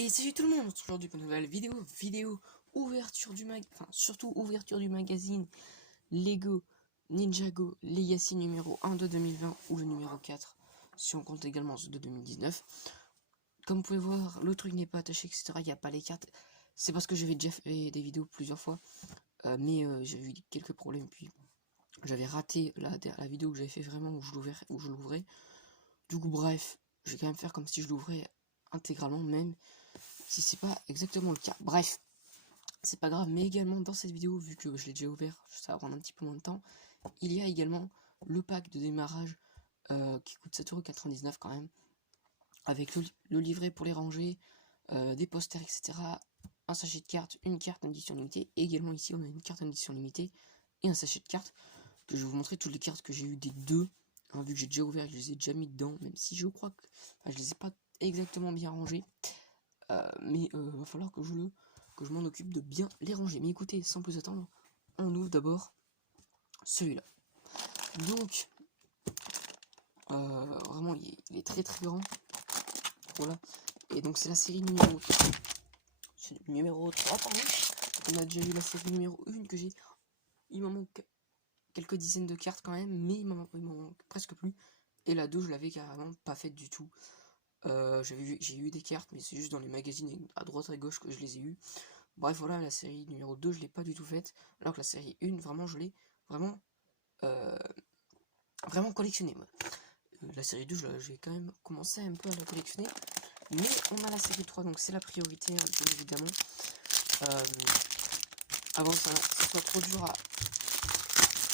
Et salut tout le monde, aujourd'hui pour une nouvelle vidéo ouverture du surtout ouverture du magazine Lego Ninjago Legacy numéro 1 de 2020 ou le numéro 4 si on compte également ceux de 2019. Comme vous pouvez voir, le truc n'est pas attaché, etc. Il n'y a pas les cartes. C'est parce que j'avais déjà fait des vidéos plusieurs fois, mais j'ai eu quelques problèmes, puis j'avais raté la vidéo que j'avais fait vraiment où je l'ouvrais. Du coup, bref, je vais quand même faire comme si je l'ouvrais intégralement, même si c'est pas exactement le cas. Bref, c'est pas grave, mais également dans cette vidéo, vu que je l'ai déjà ouvert, ça va prendre un petit peu moins de temps, il y a également le pack de démarrage qui coûte 7,99€ quand même, avec le livret pour les ranger, des posters, etc. Un sachet de cartes, une carte en édition limitée, et également ici on a une carte en édition limitée et un sachet de cartes, que je vais vous montrer toutes les cartes que j'ai eu des deux, hein, vu que j'ai déjà ouvert et que je les ai déjà mis dedans, même si je crois que je les ai pas exactement bien rangés. Mais va falloir que je m'en occupe de bien les ranger. Mais écoutez, sans plus attendre, on ouvre d'abord celui-là. Donc, vraiment, il est très très grand. Voilà. Et donc, c'est la série numéro 3, pardon. On a déjà eu la série numéro 1 que j'ai. Il m'en manque quelques dizaines de cartes quand même, mais il m'en manque presque plus. Et la 2, je l'avais carrément pas faite du tout. J'ai eu des cartes, mais c'est juste dans les magazines à droite et à gauche que je les ai eues. Bref, voilà, la série numéro 2, je l'ai pas du tout faite, alors que la série 1, vraiment, je l'ai vraiment, vraiment collectionnée. La série 2, j'ai quand même commencé un peu à la collectionner, mais on a la série 3, donc c'est la priorité, hein, bien évidemment. Avant que ça soit trop dur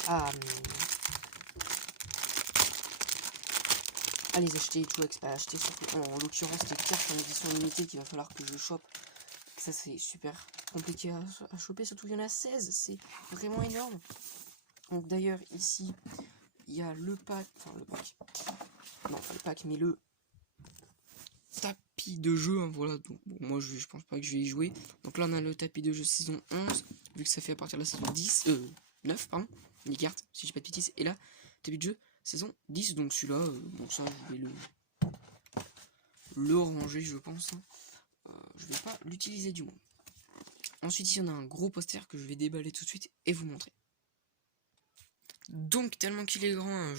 à les acheter et tout, à acheter surtout, en l'occurrence, les cartes en édition limitée qu'il va falloir que je chope. Ça, c'est super compliqué à choper, surtout qu'il y en a 16, c'est vraiment énorme. Donc d'ailleurs, ici, il y a le pack, non pas le pack, mais le tapis de jeu, hein, voilà. Donc bon, moi je pense pas que je vais y jouer. Donc là on a le tapis de jeu saison 11, vu que ça fait à partir de la saison 9, pardon, les cartes, si j'ai pas de bêtises. Et là, tapis de jeu saison 10, donc celui-là, bon ça je vais le ranger, je pense. Hein. Je vais pas l'utiliser du moins. Ensuite ici on a un gros poster que je vais déballer tout de suite et vous montrer. Donc tellement qu'il est grand, hein,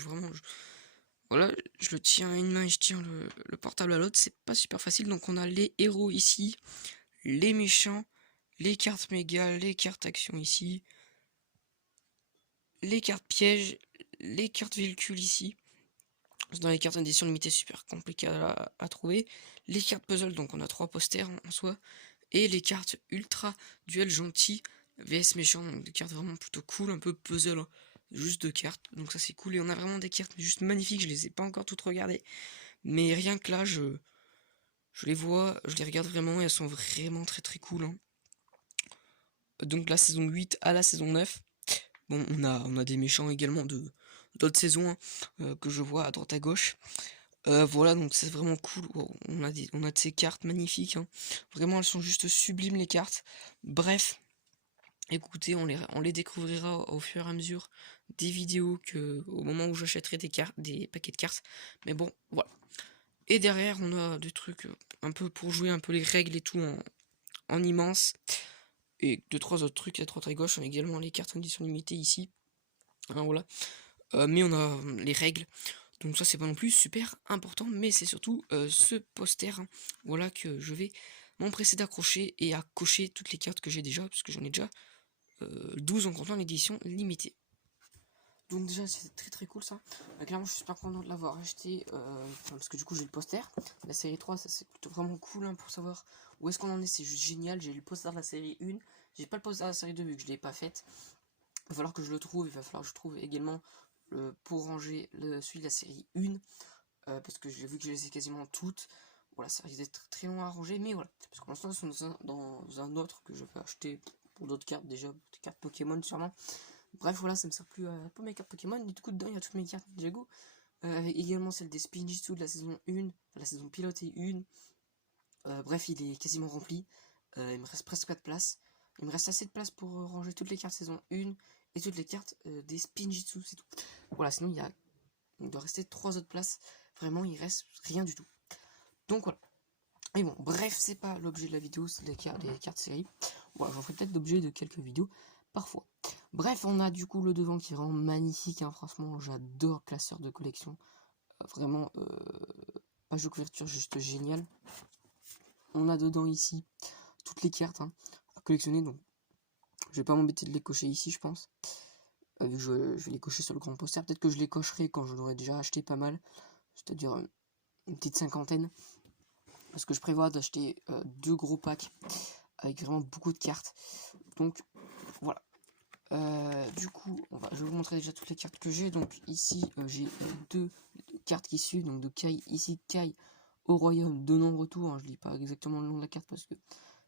voilà, je le tiens à une main et je tiens le portable à l'autre, c'est pas super facile. Donc on a les héros ici, les méchants, les cartes méga, les cartes action ici, les cartes pièges, les cartes véhicules ici. Dans les cartes édition limitée, super compliqué à trouver. Les cartes puzzle, donc on a 3 posters en soi. Et les cartes ultra duel gentil vs méchant, donc des cartes vraiment plutôt cool, un peu puzzle, hein. Juste 2 cartes, donc ça c'est cool. Et on a vraiment des cartes juste magnifiques, je les ai pas encore toutes regardées. Mais rien que là, je les vois, je les regarde vraiment et elles sont vraiment très très cool. Hein. Donc la saison 8 à la saison 9. Bon, on a des méchants également d'autres saisons, hein, que je vois à droite à gauche. Voilà, donc c'est vraiment cool. Wow, on a de ces cartes magnifiques. Hein. Vraiment, elles sont juste sublimes les cartes. Bref, écoutez, on les découvrira au fur et à mesure des vidéos au moment où j'achèterai des paquets de cartes. Mais bon, voilà. Et derrière, on a des trucs un peu pour jouer un peu les règles et tout en immense. Et 2-3 autres trucs à droite à gauche. On a également les cartes en édition limitée ici. Hein, voilà. Mais on a les règles. Donc ça c'est pas non plus super important, mais c'est surtout ce poster, hein, voilà, que je vais m'empresser d'accrocher et à cocher toutes les cartes que j'ai déjà, puisque j'en ai déjà 12 en comptant l'édition limitée. Donc déjà c'est très très cool ça. Clairement je suis super content de l'avoir acheté, parce que du coup j'ai le poster. La série 3 ça c'est plutôt vraiment cool, hein, pour savoir où est-ce qu'on en est, c'est juste génial. J'ai le poster de la série 1, j'ai pas le poster de la série 2 vu que je l'ai pas faite. Il va falloir que je le trouve, il va falloir que je trouve également pour ranger celui de la série 1, parce que j'ai vu que je les ai quasiment toutes. Voilà, ça risque d'être très long à ranger, mais voilà. Parce que pour l'instant, ils sont dans un autre que je vais acheter pour d'autres cartes, déjà, des cartes Pokémon sûrement. Bref, voilà, ça me sert plus pour mes cartes Pokémon. Du coup, dedans, il y a toutes mes cartes Ninjago. Également celle des Spinjitzu de la saison 1, la saison pilotée 1. Bref, il est quasiment rempli. Il me reste presque pas de place. Il me reste assez de place pour ranger toutes les cartes saison 1 et toutes les cartes des Spinjitzu, c'est tout. Voilà, sinon il doit rester 3 autres places. Vraiment, il reste rien du tout. Donc voilà. Et bon, bref, c'est pas l'objet de la vidéo, c'est les cartes série. Voilà, j'en ferai peut-être l'objet de quelques vidéos parfois. Bref, on a du coup le devant qui est vraiment magnifique, hein. Franchement, j'adore classeur de collection. Vraiment, page de couverture juste génial. On a dedans ici toutes les cartes, hein, à collectionner, donc je vais pas m'embêter de les cocher ici, je pense. Vu que je vais les cocher sur le grand poster. Peut-être que je les cocherai quand je l'aurai déjà acheté pas mal, c'est-à-dire une petite cinquantaine. Parce que je prévois d'acheter 2 gros packs avec vraiment beaucoup de cartes. Donc voilà. Du coup, je vais vous montrer déjà toutes les cartes que j'ai. Donc ici, j'ai 2 cartes qui suivent. Donc de Kai, ici Kai au royaume de non-retour. Hein. Je lis pas exactement le nom de la carte parce que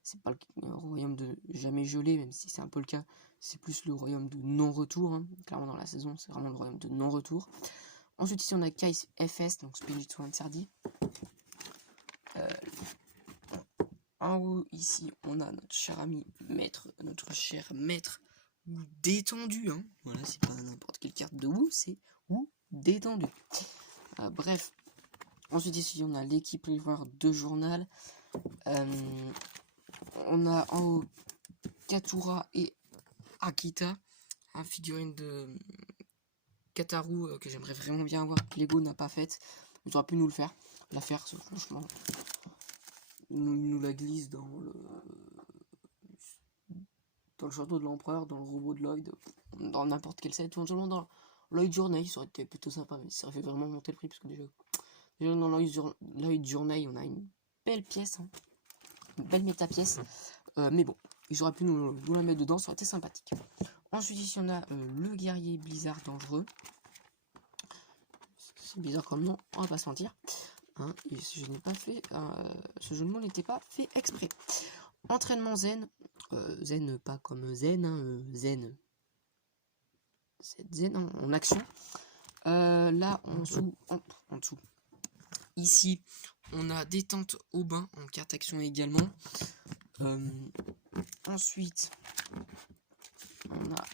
c'est pas le royaume de jamais gelé, même si c'est un peu le cas. C'est plus le royaume de non-retour. Hein. Clairement dans la saison, c'est vraiment le royaume de non-retour. Ensuite ici on a Kai FS, donc Spiritual Interdit. En haut ici on a notre cher ami maître, notre cher maître ou détendu. Hein. Voilà, c'est pas n'importe quelle carte de Wu, c'est Wu détendu. Bref. Ensuite ici on a l'équipe livreur de journal. On a en haut Katura et Akita, un figurine de Kataru que j'aimerais vraiment bien avoir, que Lego n'a pas faite. Il aurait pu nous le faire, franchement. Il nous la glisse dans le château de l'empereur, dans le robot de Lloyd, dans n'importe quel set, éventuellement dans Lloyd Journey, ça aurait été plutôt sympa, mais ça aurait fait vraiment monter le prix, parce que déjà dans Lloyd Journey, on a une belle pièce, hein, une belle méta-pièce, mais bon, ils auraient pu nous la mettre dedans, ça aurait été sympathique. Ensuite ici on a le guerrier Blizzard dangereux. C'est bizarre comme nom, on va pas se mentir. Hein, je n'ai pas fait, ce jeu de mots n'était pas fait exprès. Entraînement zen, zen pas comme zen, hein, zen. C'est zen en action. Là en dessous. Ici, on a détente au bain en carte action également. Ensuite, on a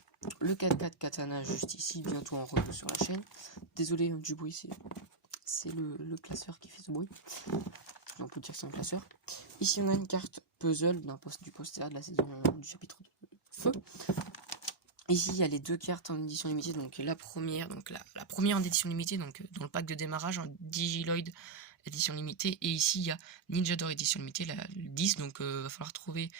le 4-4 katana juste ici, bientôt en revue sur la chaîne. Désolé du bruit, c'est le classeur qui fait ce bruit. On peut dire que c'est un classeur. Ici on a une carte puzzle du poster de la saison du chapitre de feu. Ici il y a les 2 cartes en édition limitée, donc la première en édition limitée, donc dans le pack de démarrage en Digiloid édition limitée, et ici il y a Ninja Door édition limitée, la 10, donc va falloir trouver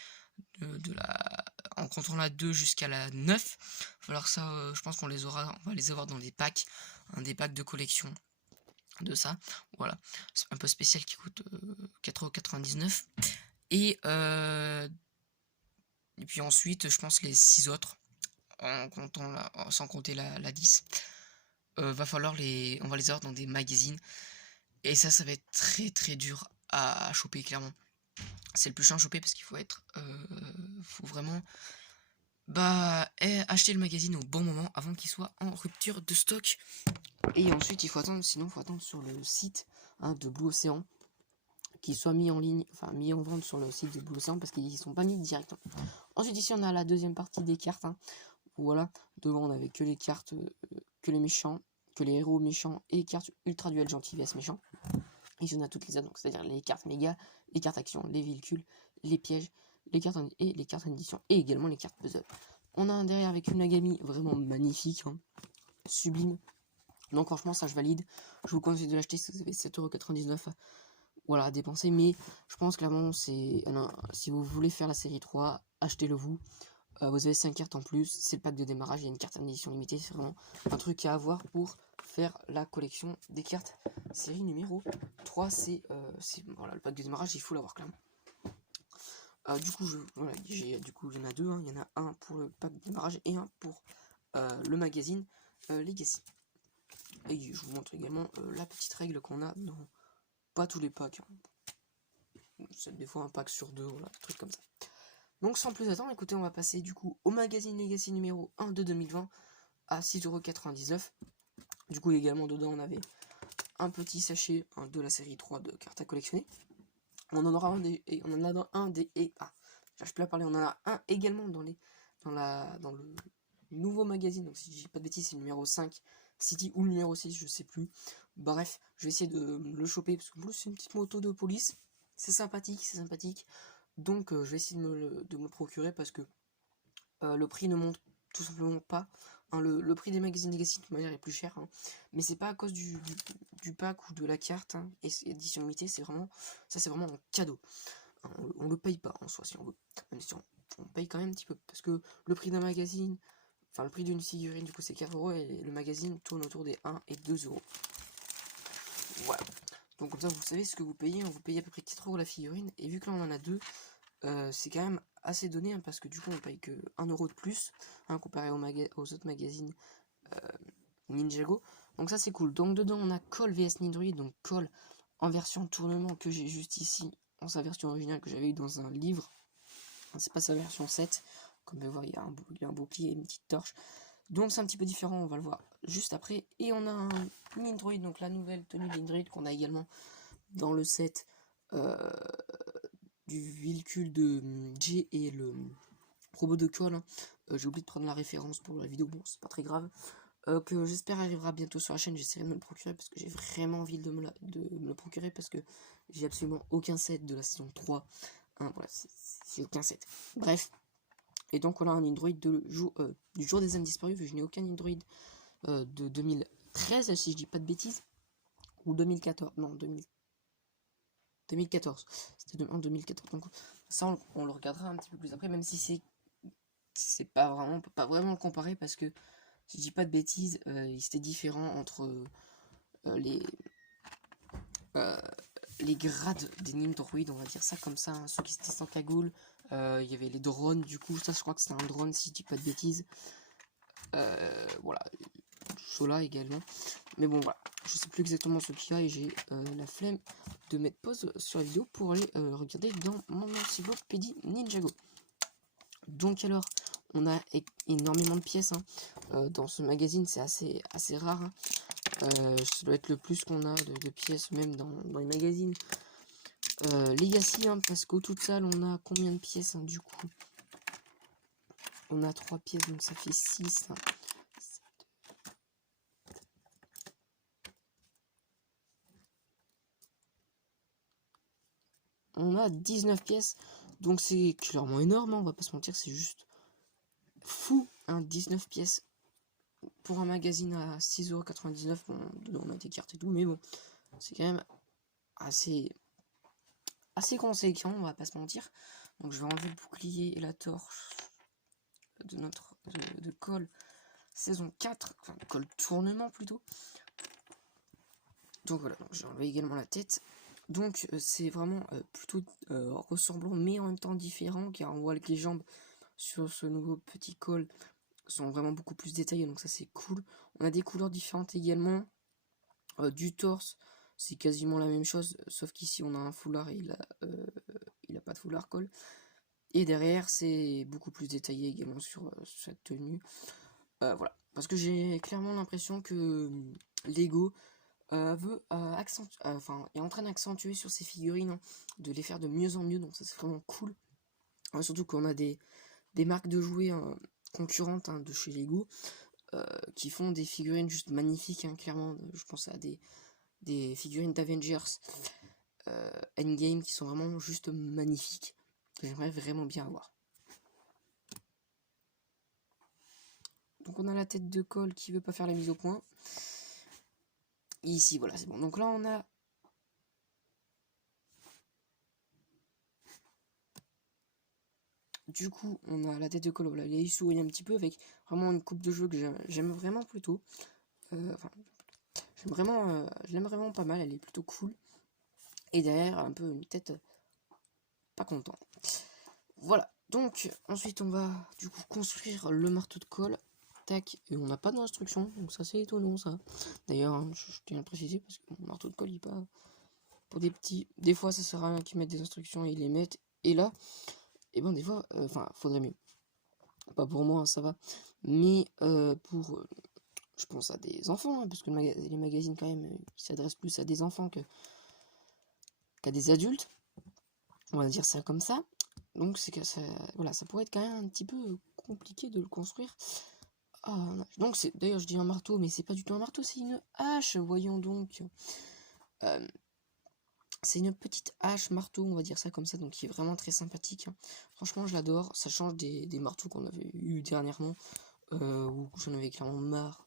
en comptant la 2 jusqu'à la 9. Va falloir ça, je pense qu'on va les avoir dans des packs, des packs de collection de ça, voilà, c'est un peu spécial qui coûte 4,99 €. Et puis ensuite je pense les 6 autres sans compter la 10, va falloir on va les avoir dans des magazines, et ça va être très très dur à choper. Clairement c'est le plus chiant à choper parce qu'il faut vraiment acheter le magazine au bon moment avant qu'il soit en rupture de stock. Et ensuite il faut attendre sur le site de Blue Ocean qu'ils soient mis en ligne, mis en vente sur le site de Blue Ocean, parce qu'ils ne sont pas mis directement. Ensuite ici on a la deuxième partie des cartes, hein. Voilà, devant on avait que les cartes, que les méchants, que les héros méchants, et cartes ultra duel gentil vs méchant. Ici on a toutes les autres, c'est-à-dire les cartes méga, les cartes action, les véhicules, les pièges, les cartes en édition, et également les cartes puzzle. On a un derrière avec une Nagami vraiment magnifique, hein, sublime. Donc franchement ça je valide. Je vous conseille de l'acheter si vous avez 7,99 € voilà, à dépenser, mais je pense clairement si vous voulez faire la série 3, achetez-le vous. Vous avez 5 cartes en plus, c'est le pack de démarrage, il y a une carte en édition limitée, c'est vraiment un truc à avoir pour faire la collection des cartes série numéro 3. Voilà, le pack de démarrage, il faut l'avoir clairement. Du coup, il y en a 2, hein. Il y en a un pour le pack de démarrage et un pour le magazine Legacy. Et je vous montre également la petite règle qu'on a dans pas tous les packs, hein. C'est des fois un pack sur 2, voilà, des trucs comme ça. Donc sans plus attendre, écoutez, on va passer du coup au magazine Legacy numéro 1 de 2020 à 6,99 €. Du coup également dedans on avait un petit sachet de la série 3 de cartes à collectionner. On en aura j'arrive plus à parler, on en a un également dans le nouveau magazine, donc si je dis pas de bêtises c'est le numéro 5 City ou le numéro 6, je sais plus. Bref, je vais essayer de le choper parce que en plus c'est une petite moto de police. c'est sympathique, c'est sympathique. Donc je vais essayer de me le procurer parce que le prix ne monte tout simplement pas. Hein, le prix des magazines Legacy de toute manière est plus cher, hein, mais c'est pas à cause du pack ou de la carte, hein, et édition limitée, c'est vraiment un cadeau. Hein, on le paye pas en soi si on veut, même si on paye quand même un petit peu parce que le prix d'un magazine, enfin le prix d'une figurine du coup c'est 4 € et le magazine tourne autour des 1 et 2 €. Voilà. Donc comme ça vous savez ce que vous payez, hein, vous payez à peu près 4 € la figurine, et vu que là on en a deux, c'est quand même assez donné, hein, parce que du coup on paye que 1 € de plus, hein, comparé aux autres magazines Ninjago. Donc ça c'est cool. Donc dedans on a Cole vs Nindroid, donc Cole en version tournement que j'ai juste ici, en sa version originale que j'avais eu dans un livre. C'est pas sa version 7. Comme vous voyez, il y a un bouclier et une petite torche. Donc c'est un petit peu différent, on va le voir juste après. Et on a un Nindroid, donc la nouvelle tenue Nindroid qu'on a également dans le set du véhicule de J et le robot de Cole. J'ai oublié de prendre la référence pour la vidéo, bon c'est pas très grave. Que j'espère arrivera bientôt sur la chaîne. J'essaierai de me le procurer parce que j'ai vraiment envie de me le procurer parce que j'ai absolument aucun set de la saison 3. Hein, voilà, j'ai aucun set. Bref. Et donc on a un Android du jour des âmes disparues, vu que je n'ai aucun Android de 2013, si je dis pas de bêtises, ou 2014, non, 2014, c'était en 2014, donc ça on le regardera un petit peu plus après, même si c'est pas vraiment, on peut pas vraiment le comparer, parce que, si je dis pas de bêtises, c'était différent entre les, euh, les grades des Nindroid, on va dire ça comme ça, hein, ceux qui étaient sans cagoule, il y avait les drones, du coup, ça je crois que c'était un drone, si je dis pas de bêtises. Voilà, Sola également, mais bon voilà, je sais plus exactement ce qu'il y a et j'ai la flemme de mettre pause sur la vidéo pour aller regarder dans mon encyclopédie Ninjago. Donc alors, on a énormément de pièces, hein. Dans ce magazine, c'est assez rare, hein. Ça doit être le plus qu'on a de pièces même dans les magazines Legacy, hein, parce qu'au total on a combien de pièces, hein, du coup on a 3 pièces, donc ça fait 6, hein. On a 19 pièces, donc c'est clairement énorme, hein, on va pas se mentir, c'est juste fou, hein, 19 pièces pour un magazine à 6,99 €. Bon, dedans on a des cartes et tout, mais bon, c'est quand même assez conséquent, on va pas se mentir. Donc je vais enlever le bouclier et la torche de Cole saison 4, enfin Cole tournement plutôt. Donc voilà, j'ai enlevé également la tête. Donc c'est vraiment plutôt ressemblant, mais en même temps différent, car on voit que les jambes sur ce nouveau petit Cole sont vraiment beaucoup plus détaillées, donc ça c'est cool. On a des couleurs différentes également. Du torse, c'est quasiment la même chose, sauf qu'ici on a un foulard et il a pas de foulard Cole. Et derrière c'est beaucoup plus détaillé également sur cette tenue. Voilà, parce que j'ai clairement l'impression que Lego est en train d'accentuer sur ses figurines, hein, de les faire de mieux en mieux, donc ça c'est vraiment cool. Surtout qu'on a des marques de jouets concurrentes, hein, de chez Lego, qui font des figurines juste magnifiques, hein, clairement. Je pense à des figurines d'Avengers Endgame qui sont vraiment juste magnifiques, que j'aimerais vraiment bien avoir. Donc on a la tête de Cole qui veut pas faire la mise au point. Et ici voilà, c'est bon. Donc là on a du coup on a la tête de Cole, voilà, il sourit un petit peu avec vraiment une coupe de cheveux que j'aime vraiment plutôt. Je l'aime vraiment pas mal, elle est plutôt cool. Et derrière un peu une tête pas content. Voilà, donc ensuite on va du coup construire le marteau de Cole. Tac, et on n'a pas d'instruction, donc ça c'est étonnant ça. D'ailleurs, hein, je tiens à le préciser parce que mon marteau de Cole il pas pour des petits. Des fois ça sert à rien qu'ils mettent des instructions et ils les mettent. Et là, et ben des fois, faudrait mieux. Pas pour moi, hein, ça va. Mais pour, je pense à des enfants, hein, parce que les magazines quand même, ils s'adressent plus à des enfants qu'à des adultes. On va dire ça comme ça. Donc c'est que ça, voilà, ça pourrait être quand même un petit peu compliqué de le construire. Ah, donc c'est, d'ailleurs je dis un marteau, mais c'est pas du tout un marteau, c'est une hache, voyons donc. C'est une petite hache marteau, on va dire ça comme ça, donc qui est vraiment très sympathique, hein. Franchement, je l'adore. Ça change des marteaux qu'on avait eu dernièrement, où j'en avais clairement marre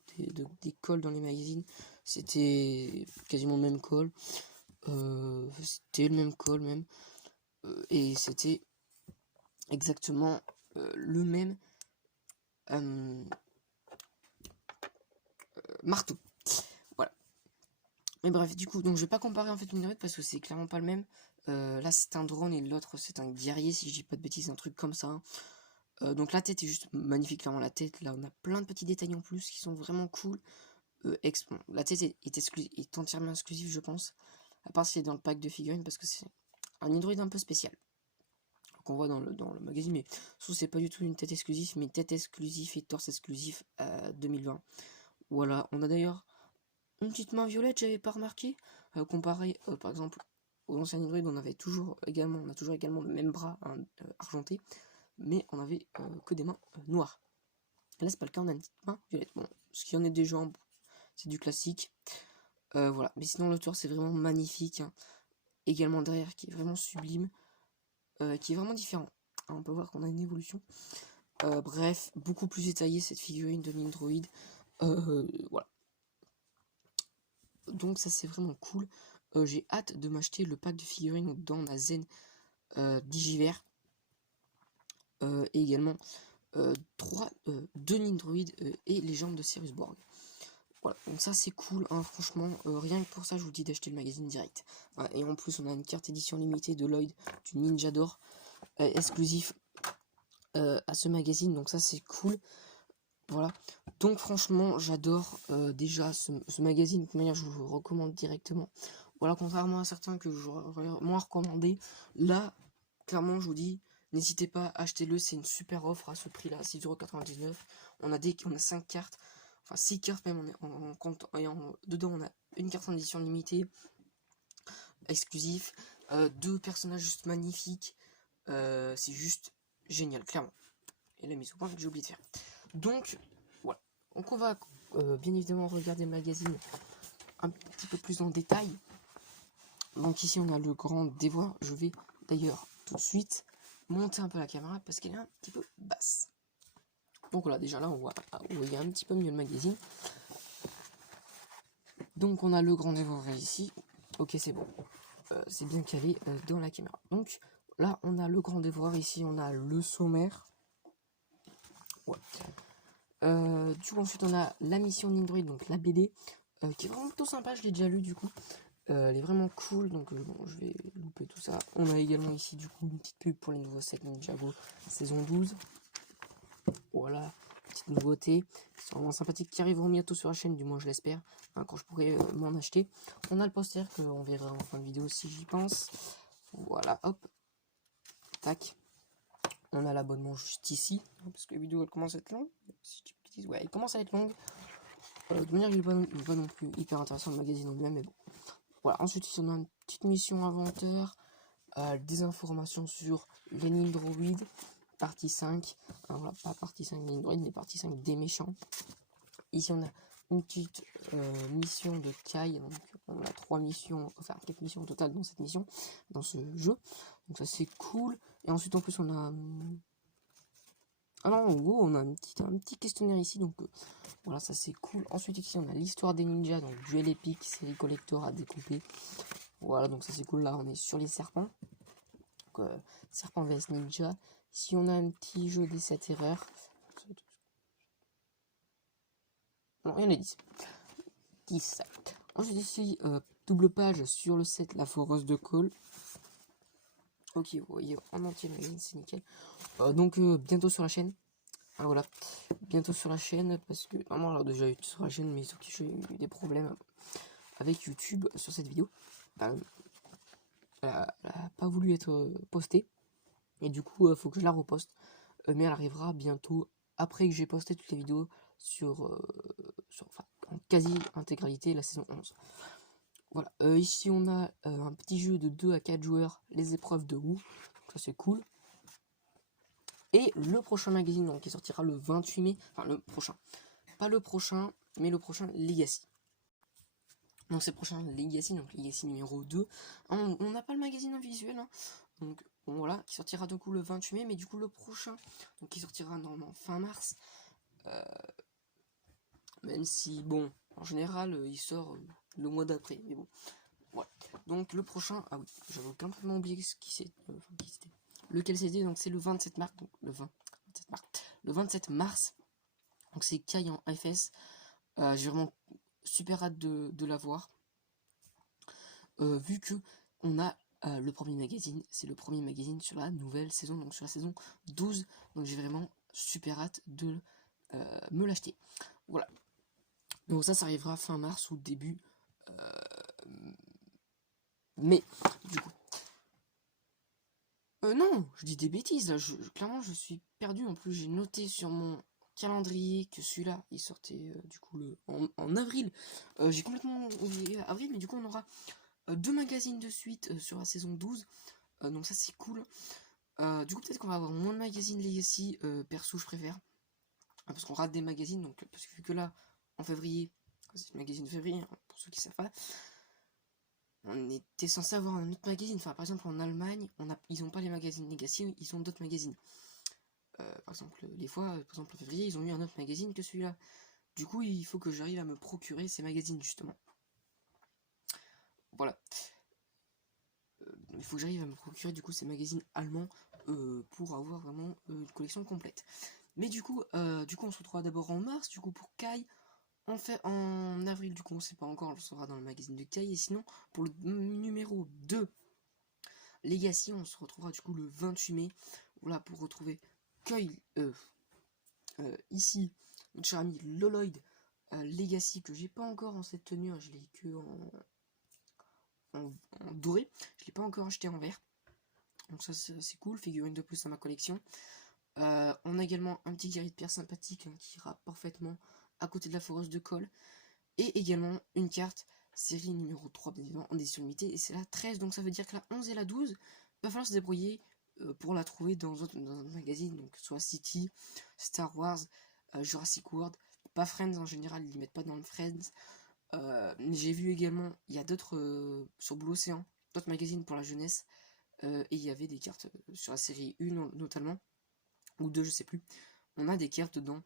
des cols dans les magazines. C'était quasiment le même col. C'était le même col même. Et c'était exactement le même marteau. Voilà. Mais bref, du coup, donc je vais pas comparer en fait une parce que c'est clairement pas le même. Là c'est un drone et l'autre c'est un guerrier, si je dis pas de bêtises, un truc comme ça, hein. Donc la tête est juste magnifique, clairement la tête, là on a plein de petits détails en plus qui sont vraiment cool. Bon, la tête est entièrement exclusive je pense, à part si elle est dans le pack de figurines parce que c'est un Nindroid un peu spécial qu'on voit dans le magazine, mais sauf c'est pas du tout une tête exclusive, mais tête exclusive et torse exclusif 2020. Voilà, on a d'ailleurs une petite main violette, j'avais pas remarqué, comparé par exemple aux anciens Nindroid, on a toujours également le même bras, hein, argenté, mais on avait que des mains noires. Là c'est pas le cas, on a une petite main violette. Bon, ce qui en est des jambes, c'est du classique. Voilà, mais sinon le torse c'est vraiment magnifique, hein. Également derrière qui est vraiment sublime, qui est vraiment différent. On peut voir qu'on a une évolution. Bref, beaucoup plus détaillé cette figurine de Nindroid. Voilà. Donc ça c'est vraiment cool. J'ai hâte de m'acheter le pack de figurines dans la Zen Digiverse. Et également 2 Nindroid et les jambes de Cyrus Borg. Voilà, donc ça c'est cool, hein, franchement, rien que pour ça je vous dis d'acheter le magazine direct. Voilà, et en plus on a une carte édition limitée de Lloyd du Ninja d'or, exclusif à ce magazine, donc ça c'est cool. Voilà, donc franchement j'adore déjà ce magazine, de toute manière je vous le recommande directement. Voilà, contrairement à certains que j'aurais moins recommandé, là clairement je vous dis, n'hésitez pas, achetez-le, c'est une super offre à ce prix là, 6,99€. On a 5 cartes, enfin 6 cartes même, en compte, dedans on a une carte en édition limitée, exclusif, 2 personnages juste magnifiques, c'est juste génial, clairement. Et la mise au point que j'ai oublié de faire. Donc, voilà. Donc on va bien évidemment regarder le magazine un petit peu plus en détail. Donc ici on a le grand dévoi. Je vais d'ailleurs tout de suite monter un peu la caméra parce qu'elle est un petit peu basse. Donc voilà, déjà là on voit un petit peu mieux le magazine. Donc on a le grand dévoreur ici. Ok, c'est bon. C'est bien calé dans la caméra. Donc là on a le grand dévoreur ici, on a le sommaire. Ouais. Du coup ensuite on a la mission Nindroid, donc la BD, qui est vraiment plutôt sympa, je l'ai déjà lu du coup. Elle est vraiment cool, donc bon, je vais louper tout ça. On a également ici du coup une petite pub pour les nouveaux sets Ninjago saison 12. Voilà, petite nouveauté, qui sont vraiment sympathiques, qui arriveront bientôt sur la chaîne, du moins je l'espère, hein, quand je pourrai m'en acheter. On a le poster qu'on verra en fin de vidéo si j'y pense. Voilà, hop, tac. On a l'abonnement juste ici, parce que la vidéo elle commence à être longue. Ouais, elle commence à être longue. De manière, il n'est pas non plus hyper intéressant le magazine en lui-même, mais bon. Voilà, ensuite ici on a une petite mission inventeur, des informations sur les Nindroid, partie 5. Alors là, pas partie 5 des Nindroid, mais partie 5 des méchants. Ici on a une petite mission de Kai, donc on a 3 missions, enfin 4 missions au total dans cette mission, dans ce jeu. Donc ça c'est cool. Et ensuite en plus on a... Alors en gros on a un petit questionnaire ici, donc voilà, ça c'est cool. Ensuite ici on a l'histoire des ninjas, donc duel épique, série collector à découper. Voilà, donc ça c'est cool, là on est sur les serpents. Donc, serpent vs ninja. Ici on a un petit jeu des 7 erreurs. Non, il y en a 10. 10. Ensuite ici, double page sur le set La Foreuse de Cole. Ok, vous voyez en entier le magazine, c'est nickel. Donc bientôt sur la chaîne. Ah, voilà, bientôt sur la chaîne parce que vraiment alors déjà sur la chaîne, mais surtout j'ai eu des problèmes avec YouTube sur cette vidéo. Elle n'a pas voulu être postée et du coup faut que je la reposte, mais elle arrivera bientôt après que j'ai posté toutes les vidéos enfin, en quasi intégralité la saison 11. Voilà, ici on a un petit jeu de 2 à 4 joueurs, les épreuves de Wu, ça c'est cool. Et le prochain magazine donc, qui sortira le 28 mai, enfin le prochain, pas le prochain, mais le prochain Legacy. Donc c'est le prochain Legacy, donc Legacy numéro 2. On n'a pas le magazine en visuel, hein. Donc bon, voilà, qui sortira du coup le 28 mai, mais du coup le prochain, donc qui sortira normalement fin mars. Même si, bon, en général, il sort le mois d'après, mais bon. Voilà. Donc le prochain, ah oui, j'avais complètement oublié qui c'était. Lequel c'était, donc c'est le 27 mars, donc le 27 mars. Donc c'est Kai en FS. J'ai vraiment super hâte de la voir. Vu que on a le premier magazine, c'est le premier magazine sur la nouvelle saison, donc sur la saison 12. Donc j'ai vraiment super hâte de me l'acheter. Voilà. Donc ça arrivera fin mars ou début mai, du coup. Non, je dis des bêtises, là, clairement je suis perdu, en plus j'ai noté sur mon calendrier que celui-là, il sortait du coup en avril. J'ai complètement oublié avril, mais du coup on aura 2 magazines de suite sur la saison 12, donc ça c'est cool. Du coup peut-être qu'on va avoir moins de magazines Legacy, perso je préfère, parce qu'on rate des magazines, donc parce que vu que là, en février, c'est le magazine de février, hein, pour ceux qui savent pas, on était censé avoir un autre magazine. Enfin, par exemple, en Allemagne, ils n'ont pas les magazines Legacy, ils ont d'autres magazines. Par exemple, par exemple, en février, ils ont eu un autre magazine que celui-là. Du coup, il faut que j'arrive à me procurer ces magazines, justement. Voilà. Il faut que j'arrive à me procurer, du coup, ces magazines allemands pour avoir vraiment une collection complète. Mais du coup, on se retrouvera d'abord en mars, du coup, pour Kai. En avril, du coup, on sait pas encore, on le saura dans le magazine de Kai. Et sinon, pour le numéro 2, Legacy, on se retrouvera du coup le 28 mai. Voilà, pour retrouver Kyle, ici, notre cher ami Loloid Legacy, que j'ai pas encore en cette tenue, hein, je l'ai que en doré, je l'ai pas encore acheté en vert. Donc ça c'est cool, figurine de plus à ma collection. On a également un petit guerrier de pierre sympathique, hein, qui ira parfaitement à côté de la foreuse de colle. Et également une carte série numéro 3, bien évidemment, en édition limitée. Et c'est la 13, donc ça veut dire que la 11 et la 12, va falloir se débrouiller pour la trouver dans un magazine, donc soit City, Star Wars, Jurassic World, pas Friends en général, ils ne mettent pas dans le Friends. J'ai vu également, il y a d'autres sur Blue Ocean, d'autres magazines pour la jeunesse, et il y avait des cartes sur la série 1 notamment, ou 2, je sais plus. On a des cartes dedans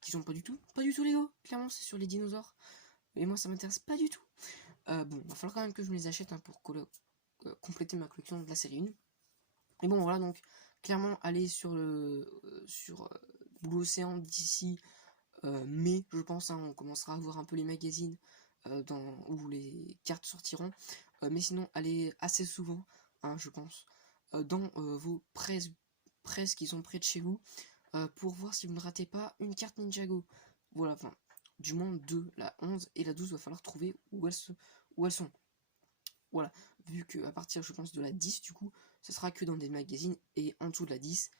qui sont pas du tout Lego, clairement c'est sur les dinosaures. Et moi ça m'intéresse pas du tout. Bon, il va falloir quand même que je me les achète, hein, pour compléter ma collection de la série 1. Et bon voilà, donc clairement aller sur Blue Ocean d'ici mai, je pense, hein, on commencera à voir un peu les magazines où les cartes sortiront. Mais sinon, allez assez souvent, hein, je pense, dans vos presses qui sont près de chez vous, pour voir si vous ne ratez pas une carte Ninjago. Voilà, enfin, du moins 2, la 11 et la 12, va falloir trouver où elles sont. Voilà, vu que à partir, je pense, de la 10, du coup, ce sera que dans des magazines, et en dessous de la 10,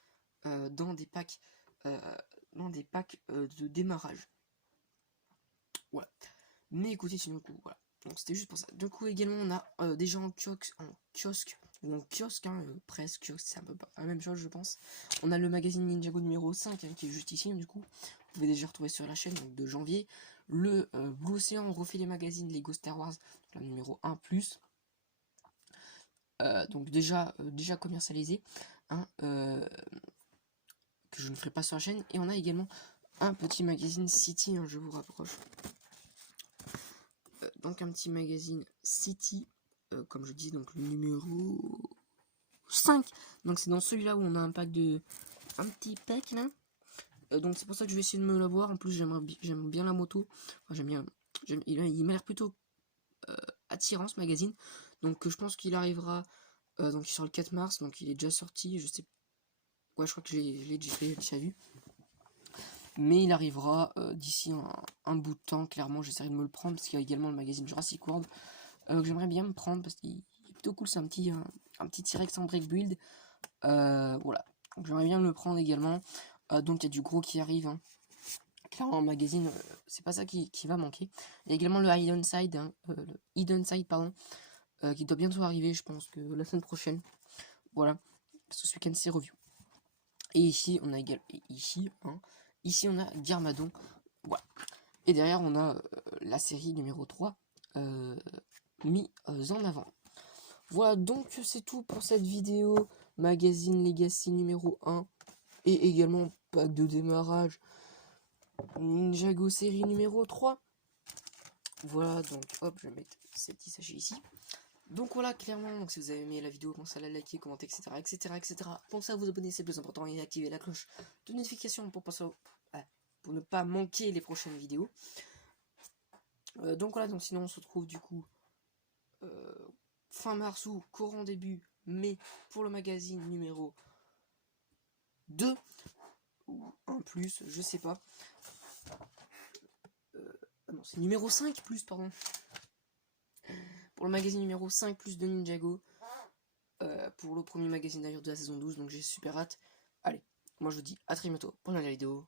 dans des packs, de démarrage. Voilà. Mais écoutez, sinon, du coup, voilà. Donc c'était juste pour ça. Du coup, également, on a déjà en kiosque, hein, presque kiosque, c'est un peu pas la même chose, je pense. On a le magazine Ninjago numéro 5, hein, qui est juste ici, hein, du coup. Vous pouvez déjà retrouver sur la chaîne, donc de janvier. Le Blue Ocean, on refait les magazines Lego Star Wars, donc la numéro 1+. Donc déjà commercialisé, hein, que je ne ferai pas sur la chaîne. Et on a également un petit magazine City, hein, je vous rapproche. Donc un petit magazine City, comme je dis, donc le numéro 5. Donc c'est dans celui-là où on a un petit pack là. Donc c'est pour ça que je vais essayer de me l'avoir. En plus j'aime bien la moto. Enfin, il m'a l'air plutôt attirant ce magazine. Donc je pense qu'il arrivera, donc il sort le 4 mars, donc il est déjà sorti, je sais. Ouais, je crois que je l'ai déjà vu. Mais il arrivera d'ici un bout de temps, clairement j'essaierai de me le prendre, parce qu'il y a également le magazine Jurassic World, que j'aimerais bien me prendre, parce qu'il est plutôt cool, c'est un petit T-Rex en break build. Voilà, donc j'aimerais bien me le prendre également. Donc il y a du gros qui arrive, hein. Clairement en magazine, c'est pas ça qui va manquer. Il y a également le Hidden Side, hein, qui doit bientôt arriver, je pense que la semaine prochaine. Voilà, parce que ce week-end c'est review. Et ici on a ici on a Garmadon. Voilà. Et derrière on a la série numéro 3, mis en avant. Voilà, donc c'est tout pour cette vidéo Magazine Legacy numéro 1 et également pack de démarrage Ninjago série numéro 3. Voilà, donc hop, je vais mettre cette sachets ici. Donc voilà, clairement, donc si vous avez aimé la vidéo, pensez à la liker, commenter, etc. Pensez à vous abonner, c'est plus important, et activer la cloche de notification pour pour ne pas manquer les prochaines vidéos. Donc voilà, donc sinon on se retrouve du coup fin mars ou courant début mai pour le magazine numéro 2 ou 1 plus, je sais pas. Non, c'est numéro 5 plus, pardon. Pour le magazine numéro 5 plus de Ninjago. Pour le premier magazine d'ailleurs de la saison 12, donc j'ai super hâte. Allez, moi je vous dis à très bientôt pour une nouvelle vidéo.